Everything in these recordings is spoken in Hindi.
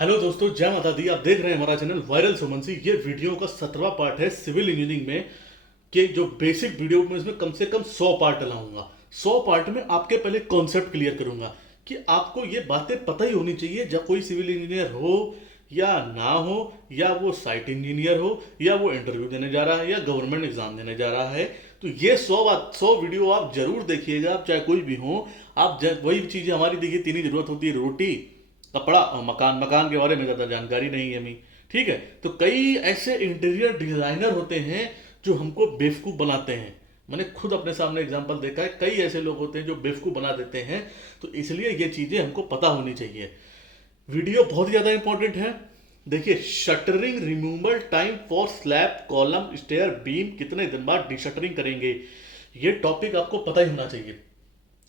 हेलो दोस्तों, जय माता दी। आप देख रहे हैं हमारा चैनल वायरल सुमनसी। ये वीडियो का 17वां पार्ट है सिविल इंजीनियरिंग में के जो बेसिक वीडियो में इसमें कम से कम 100 पार्ट लाऊंगा। 100 पार्ट में आपके पहले कॉन्सेप्ट क्लियर करूंगा कि आपको ये बातें पता ही होनी चाहिए, जब कोई सिविल इंजीनियर हो या ना हो, या वो साइट इंजीनियर हो, या वो इंटरव्यू देने जा रहा है, या गवर्नमेंट एग्जाम देने जा रहा है। तो ये 100 वीडियो आप जरूर देखिएगा, आप चाहे कोई भी हो। वही चीज़ें हमारी देखिए, तीन ही जरूरत होती है: रोटी, कपड़ा और मकान। मकान के बारे में ज़्यादा जानकारी नहीं है हमें, ठीक है। तो कई ऐसे इंटीरियर डिजाइनर होते हैं जो हमको बेवकूफ़ बनाते हैं। मैंने खुद अपने सामने एग्जांपल देखा है, कई ऐसे लोग होते हैं जो बेवकूफ़ बना देते हैं। तो इसलिए ये चीज़ें हमको पता होनी चाहिए। वीडियो बहुत ही ज़्यादा इंपॉर्टेंट है। देखिए, shuttering removal time for slab, column, stair, beam, कितने दिन बाद डिशटरिंग करेंगे, ये टॉपिक आपको पता ही होना चाहिए।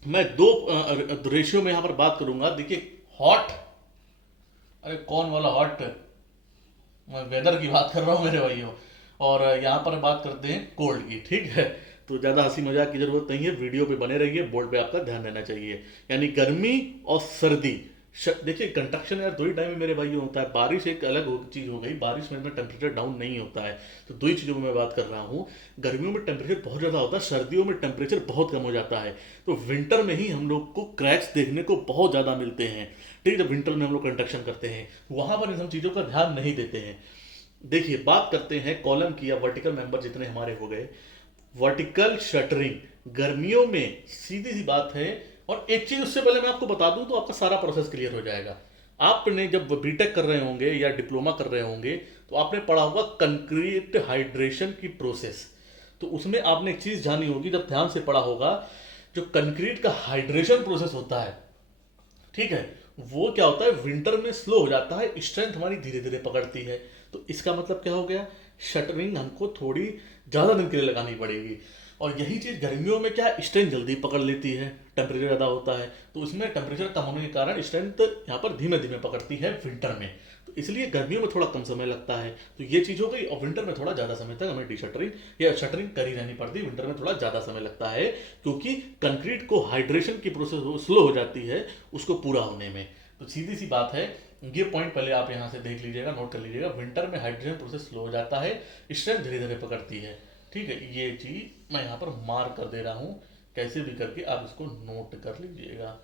मैं दो रेशियो में यहाँ पर बात करूंगा। देखिए, हॉट, अरे कौन वाला हॉट, मैं वेदर की बात कर रहा हूँ मेरे भाइयों। और यहाँ पर बात करते हैं कोल्ड की, ठीक है। तो ज़्यादा हंसी मजाक की जरूरत नहीं है, वीडियो पे बने रहिए, बोर्ड पे आपका ध्यान देना चाहिए। यानी गर्मी और सर्दी। देखिए, कंस्ट्रक्शन यार दो ही टाइम में मेरे भाइयों होता है। बारिश एक अलग चीज़ हो गई, बारिश में टेम्परेचर डाउन नहीं होता है। तो दो ही चीज़ों में मैं बात कर रहा हूँ। गर्मियों में टेम्परेचर बहुत ज़्यादा होता है, सर्दियों में टेम्परेचर बहुत कम हो जाता है। तो विंटर में ही हम लोग को क्रैक्स देखने को बहुत ज़्यादा मिलते हैं, ठीक है। जब विंटर में हम लोग कंस्ट्रक्शन करते हैं, वहाँ पर इन सब चीज़ों का ध्यान नहीं देते हैं। देखिए, बात करते हैं कॉलम की या वर्टिकल मेंबर जितने हमारे हो गए। वर्टिकल शटरिंग गर्मियों में सीधी सी बात है। और एक चीज उससे पहले मैं आपको बता दूं तो आपका सारा प्रोसेस क्लियर हो जाएगा। आपने जब बीटेक कर रहे होंगे या डिप्लोमा कर रहे होंगे, तो आपने पढ़ा होगा कंक्रीट हाइड्रेशन की प्रोसेस। तो उसमें आपने एक चीज जानी होगी, जब ध्यान से पढ़ा होगा, जो कंक्रीट का हाइड्रेशन प्रोसेस होता है, ठीक है, वो क्या होता है, विंटर में स्लो हो जाता है, स्ट्रेंथ हमारी धीरे धीरे पकड़ती है। तो इसका मतलब क्या हो गया, शटरिंग हमको थोड़ी ज़्यादा दिन के लिए लगानी पड़ेगी। और यही चीज़ गर्मियों में क्या है, स्ट्रेंथ जल्दी पकड़ लेती है, टेम्परेचर ज़्यादा होता है। तो उसमें टेम्परेचर कम होने के कारण स्ट्रेंथ यहाँ पर धीमे धीमे पकड़ती है विंटर में। तो इसलिए गर्मियों में थोड़ा कम समय लगता है। तो ये चीज़ हो गई। और विंटर में थोड़ा ज़्यादा समय तक हमें डी शटरिंग या शटरिंग करी रहनी पड़ती है। विंटर में थोड़ा ज़्यादा समय लगता है, क्योंकि कंक्रीट को हाइड्रेशन की प्रोसेस स्लो हो जाती है उसको पूरा होने में। तो सीधी सी बात है, ये पॉइंट पहले आप यहाँ से देख लीजिएगा, नोट कर लीजिएगा। विंटर में हाइड्रेशन प्रोसेस स्लो हो जाता है, स्ट्रेंथ धीरे धीरे पकड़ती है, ठीक है। ये चीज़ मैं यहाँ पर मार्क कर दे रहा हूँ, कैसे भी करके आप इसको नोट कर लीजिएगा।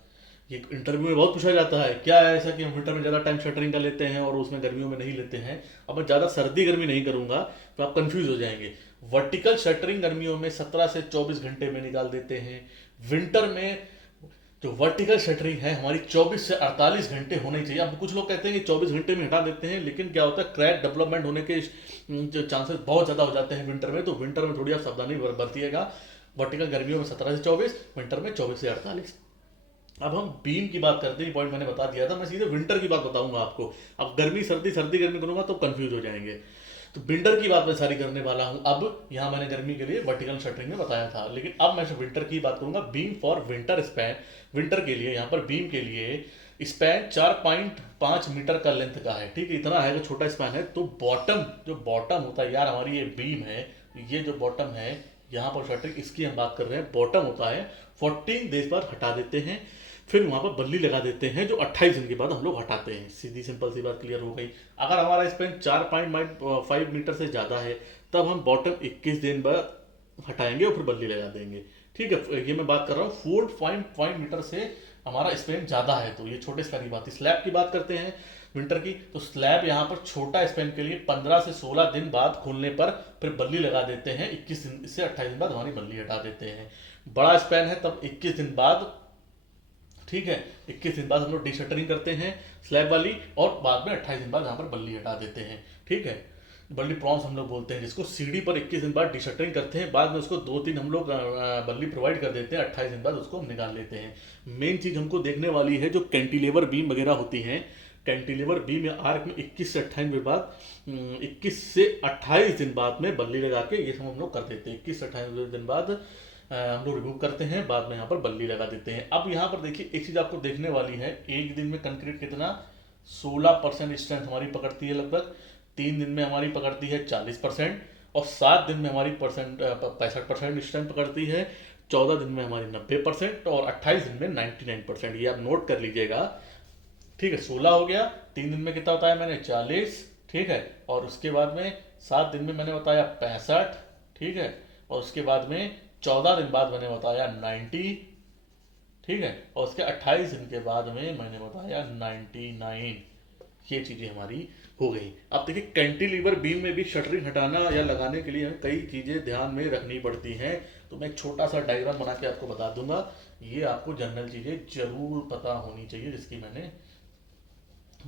ये इंटरव्यू में बहुत पूछा जाता है, क्या है ऐसा कि हम विंटर में ज़्यादा टाइम शटरिंग का लेते हैं और उसमें गर्मियों में नहीं लेते हैं। अब मैं ज़्यादा सर्दी गर्मी नहीं करूँगा, तो आप कंफ्यूज हो जाएंगे। वर्टिकल शटरिंग गर्मियों में 17 से 24 घंटे में निकाल देते हैं। विंटर में जो वर्टिकल शटरिंग है हमारी 24 से 48 घंटे होने चाहिए। अब कुछ लोग कहते हैं कि 24 घंटे में हटा देते हैं, लेकिन क्या होता है, क्रैक डेवलपमेंट होने के जो चांसेस बहुत ज़्यादा हो जाते हैं विंटर में। तो विंटर में थोड़ी आप सावधानी बरतिएगा। वर्टिकल गर्मियों में 17 से 24, विंटर में 24 से 48। अब हम बीम की बात करते हैं, पॉइंट मैंने बता दिया था, मैं सीधे विंटर की बात बताऊंगा आपको। अब गर्मी सर्दी सर्दी गर्मी करूंगा तो कंफ्यूज हो जाएंगे। तो विंटर की बात मैं सारी करने वाला हूं। अब यहाँ मैंने गर्मी के लिए वर्टिकल शटरिंग में बताया था, लेकिन अब मैं विंटर की बात करूंगा। Beam for winter span, winter के लिए यहाँ पर बीम के लिए स्पैन 4.5 मीटर का लेंथ का है, ठीक है। इतना है, जो छोटा स्पैन है। तो बॉटम, जो बॉटम होता है यार, हमारी ये बीम है, ये जो बॉटम है यहाँ पर शटरिंग, इसकी हम बात कर रहे हैं, बॉटम होता है 14 डेज बाद हटा देते हैं। फिर वहाँ पर बल्ली लगा देते हैं, जो 28 दिन के बाद हम लोग हटाते हैं। सीधी सिंपल सी बात क्लियर हो गई। अगर हमारा स्पेन 4.5 मीटर से ज़्यादा है, तब हम बॉटम 21 दिन बाद हटाएंगे और फिर बल्ली लगा देंगे, ठीक है। ये मैं बात कर रहा हूँ 4.5 मीटर से हमारा स्पेन ज़्यादा है, तो ये छोटे स्पेन की बात है। स्लैब की बात करते हैं विंटर की, तो स्लैब यहाँ पर छोटा स्पेन के लिए 15 से 16 दिन बाद खोलने पर फिर बल्ली लगा देते हैं। 21 दिन से 28 दिन बाद हमारी बल्ली हटा देते हैं। बड़ा स्पेन है तब 21 दिन बाद, ठीक है। 21 दिन बाद हम लोग डिशटरिंग करते हैं स्लैब वाली, और बाद में 28 दिन बाद यहाँ पर बल्ली हटा देते हैं, ठीक है। बल्ली प्रॉन्स हम लोग बोलते हैं जिसको। सीढ़ी पर 21 दिन बाद डिशटरिंग करते हैं, बाद में उसको 2-3 हम लोग बल्ली प्रोवाइड कर देते हैं, 28 दिन बाद उसको हम निकाल लेते हैं। मेन चीज़ हमको देखने वाली है जो कैंटिलीवर बीम वगैरह होती हैं। कैंटिलीवर बीम या आर्क में 21 से 28 दिन बाद, 21 से 28 दिन बाद में बल्ली लगा के ये सब हम लोग कर देते हैं। 21 से 28 दिन बाद हम लोग रिमूव करते हैं, बाद में यहाँ पर बल्ली लगा देते हैं। अब यहाँ पर देखिए, एक चीज़ आपको देखने वाली है, एक दिन में कंक्रीट कितना 16% स्ट्रेंथ हमारी पकड़ती है लगभग। 3 दिन में हमारी पकड़ती है 40%, और 7 दिन में हमारी 65% स्ट्रेंथ पकड़ती है। 14 दिन में हमारी 90%, और 28 दिन में 99%। ये आप नोट कर लीजिएगा, ठीक है। 16 हो गया, 3 दिन में कितना बताया मैंने, 40, ठीक है। और उसके बाद में 7 दिन में मैंने बताया 65, ठीक है। और उसके बाद में 14 दिन बाद मैंने बताया 90, ठीक है। और उसके 28 दिन के बाद में मैंने बताया 99। ये चीज़ें हमारी हो गई। अब देखिए कैंटिलीवर बीम में भी शटरिंग हटाना या लगाने के लिए हमें कई चीज़ें ध्यान में रखनी पड़ती हैं। तो मैं एक छोटा सा डायग्राम बना के आपको बता दूंगा। ये आपको जनरल चीज़ें जरूर पता होनी चाहिए, जिसकी मैंने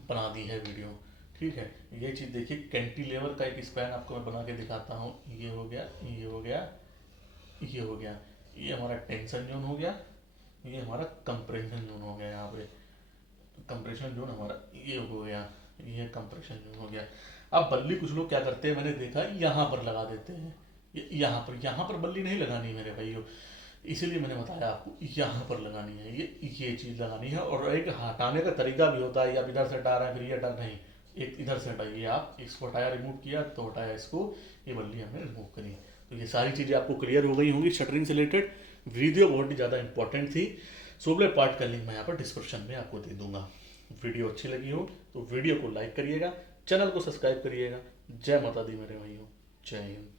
बना दी है वीडियो, ठीक है। ये चीज़ देखिए, कैंटिलीवर का एक स्पैन आपको मैं बना के दिखाता हूँ। ये हो गया, ये हो गया, ये हो गया। ये हमारा टेंशन जोन हो गया, ये हमारा कंप्रेशन जोन हो गया। यहाँ पे कंप्रेशन जोन हमारा ये हो गया, ये कंप्रेशन जोन हो गया। अब बल्ली कुछ लोग क्या करते हैं, मैंने देखा यहाँ पर लगा देते हैं। यहाँ पर बल्ली नहीं लगानी मेरे भाइयों, इसीलिए मैंने बताया आपको यहाँ पर लगानी है। ये चीज़ लगानी है। और एक हटाने का तरीका भी होता है, आप इधर से हटा रहे हैं फिर ये हटा नहीं, एक इधर से हटाइए। आप इसको हटाया, रिमूव किया तो हटाया इसको, ये बल्ली हमने रिमूव करी। तो ये सारी चीज़ें आपको क्लियर हो गई होंगी शटरिंग से रिलेटेड। वीडियो बहुत ही ज़्यादा इंपॉर्टेंट थी। सोबले पार्ट का लिंक मैं यहाँ पर डिस्क्रिप्शन में आपको दे दूंगा। वीडियो अच्छी लगी हो तो वीडियो को लाइक करिएगा, चैनल को सब्सक्राइब करिएगा। जय माता दी मेरे भाइयों, जय हिंद।